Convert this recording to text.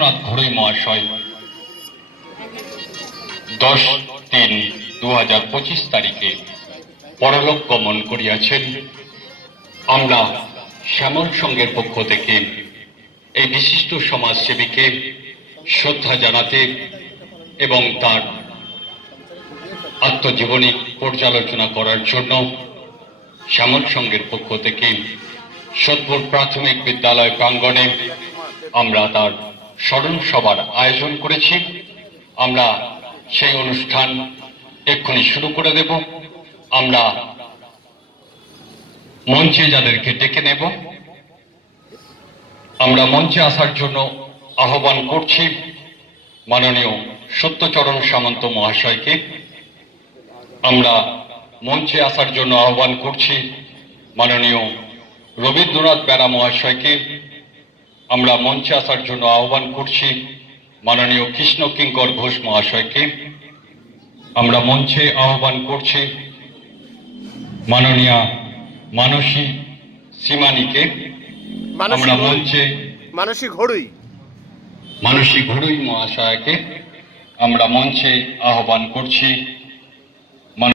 রবীন্দ্রনাথ ঘড়ুই মহাশয় 10/3/2025 তারিখে পরলোক গমন করিয়াছেন। আমরা শ্যামল সংঘের পক্ষ থেকে এই বিশিষ্ট সমাজসেবীকে শ্রদ্ধা জানাতে এবং তার আত্মজীবনী পর্যালোচনা করার জন্য শ্যামল সংঘের পক্ষ থেকে সোদপুর প্রাথমিক বিদ্যালয় প্রাঙ্গণে আমরা তার স্মরণ সভার আয়োজন করেছি। আমরা সেই অনুষ্ঠান এক্ষুনি শুরু করে দেব। আমরা মঞ্চে যাদেরকে ডেকে নেব, আমরা মঞ্চে আসার জন্য আহ্বান করছি মাননীয় সত্যচরণ সামন্ত মহাশয়কে। আমরা মঞ্চে আসার জন্য আহ্বান করছি মাননীয় রবীন্দ্রনাথ বেরা মহাশয়কে। আমরা মঞ্চে আসার জন্য আহ্বান করছি মাননীয় কৃষ্ণ কিঙ্কর ঘোষ মহাশয়কে। আমরা মঞ্চে আহ্বান করছি মাননীয়া মানসী সীমানিকে। আমরা মঞ্চে মানসী ঘড়ুই মহাশয়কে আমরা মঞ্চে আহ্বান করছি